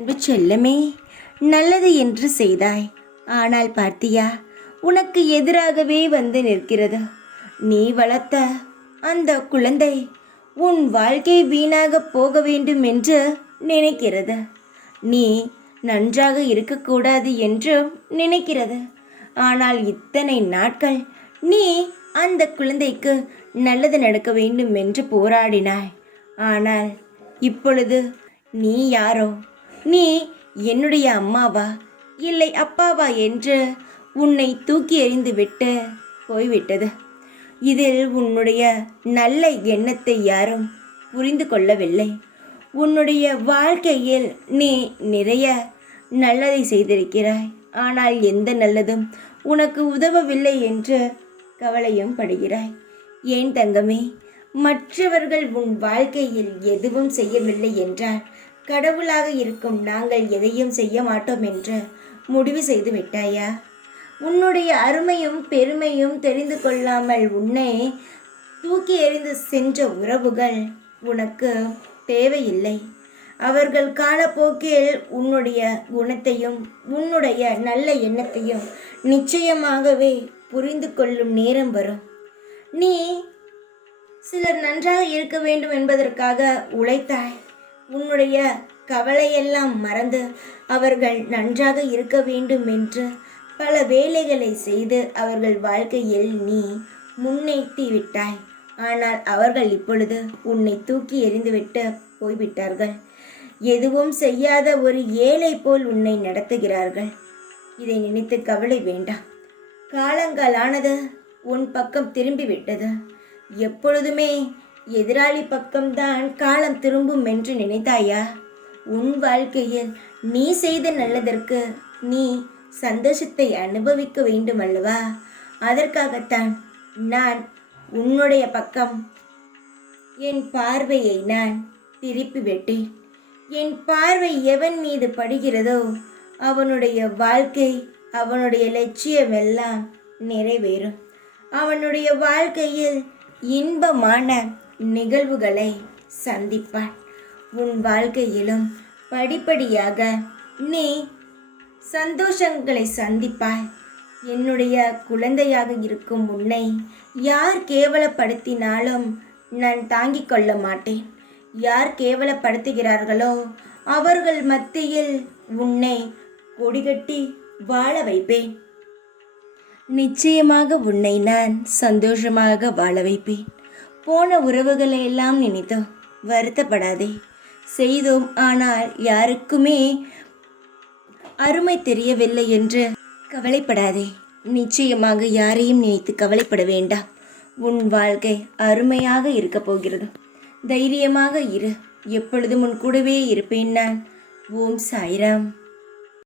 அன்பு செல்லமே, நல்லது என்று செய்தாய். ஆனால் பார்த்தியா, உனக்கு எதிராகவே வந்து நிற்கிறது. நீ வளர்த்த அந்த குழந்தை உன் வாழ்க்கை வீணாக போக வேண்டும் என்று நினைக்கிறது. நீ நன்றாக இருக்கக்கூடாது என்று நினைக்கிறது. ஆனால் இத்தனை நாட்கள் நீ அந்த குழந்தைக்கு நல்லது நடக்க வேண்டும் என்று போராடினாய். ஆனால் இப்பொழுது நீ யாரோ, நீ என்னுடைய அம்மாவா இல்லை அப்பாவா என்று உன்னை தூக்கி எறிந்து விட்டு போய்விட்டது. இதில் உன்னுடைய நல்ல எண்ணத்தை யாரும் புரிந்து கொள்ளவில்லை. உன்னுடைய வாழ்க்கையில் நீ நிறைய நல்லதை செய்திருக்கிறாய். ஆனால் எந்த நல்லதும் உனக்கு உதவவில்லை என்று கவலையும் படுகிறாய். ஏன் தங்கமே, மற்றவர்கள் உன் வாழ்க்கையில் எதுவும் செய்யவில்லை என்றால் கடவுளாக இருக்கும் நாங்கள் எதையும் செய்ய மாட்டோம் என்று முடிவு செய்து விட்டாயா? உன்னுடைய அருமையும் பெருமையும் தெரிந்து கொள்ளாமல் உன்னை தூக்கி எறிந்து சென்ற உறவுகள் உனக்கு தேவையில்லை. அவர்கள் காலப்போக்கில் உன்னுடைய குணத்தையும் உன்னுடைய நல்ல எண்ணத்தையும் நிச்சயமாகவே புரிந்து கொள்ளும் நேரம் வரும். நீ சிலர் நன்றாக இருக்க வேண்டும் என்பதற்காக உழைத்தாய். உன்னுடைய கவலையெல்லாம் மறந்து அவர்கள் நன்றாக இருக்க வேண்டும் என்று பல வேலைகளை செய்து அவர்கள் வாழ்க்கையில் நீ முன்னேற்றி விட்டாய். ஆனால் அவர்கள் இப்பொழுது உன்னை தூக்கி எறிந்துவிட்டு போய்விட்டார்கள். எதுவும் செய்யாத ஒரு ஏழை போல் உன்னை நடத்துகிறார்கள். இதை நினைத்து கவலை வேண்டாம். காலங்காலானது உன் பக்கம் திரும்பிவிட்டது. எப்பொழுதுமே எதிராளி பக்கம்தான் காலம் திரும்பும் என்று நினைத்தாயா? உன் வாழ்க்கையில் நீ செய்த நல்லதற்கு நீ சந்தோஷத்தை அனுபவிக்க வேண்டும் அல்லவா? அதற்காகத்தான் நான் உன்னுடைய பக்கம் என் பார்வையை நான் திருப்பி விட்டேன். என் பார்வை எவன் மீது படுகிறதோ அவனுடைய வாழ்க்கை, அவனுடைய லட்சியம் எல்லாம் நிறைவேறும். அவனுடைய வாழ்க்கையில் இன்பமான நிகழ்வுகளை சந்திப்பான். உன் வாழ்க்கையிலும் படிப்படியாக நீ சந்தோஷங்களை சந்திப்பாய். என்னுடைய குழந்தையாக இருக்கும் உன்னை யார் கேவலப்படுத்தினாலும் நான் தாங்கிக் கொள்ள மாட்டேன். யார் கேவலப்படுத்துகிறார்களோ அவர்கள் மத்தியில் உன்னை கொடிகட்டி வாழ வைப்பேன். நிச்சயமாக உன்னை நான் சந்தோஷமாக வாழ வைப்பேன். போன உறவுகளை எல்லாம் நினைத்தோம், வருத்தப்படாதே. செய்தோம், ஆனால் யாருக்குமே அருமை தெரியவில்லை என்று கவலைப்படாதே. நிச்சயமாக யாரையும் நினைத்து கவலைப்பட வேண்டாம். உன் வாழ்க்கை அருமையாக இருக்க போகிறது. தைரியமாக இரு. எப்பொழுதும் உன் கூடவே இருப்பேன் நான். ஓம் சாய்ராம்.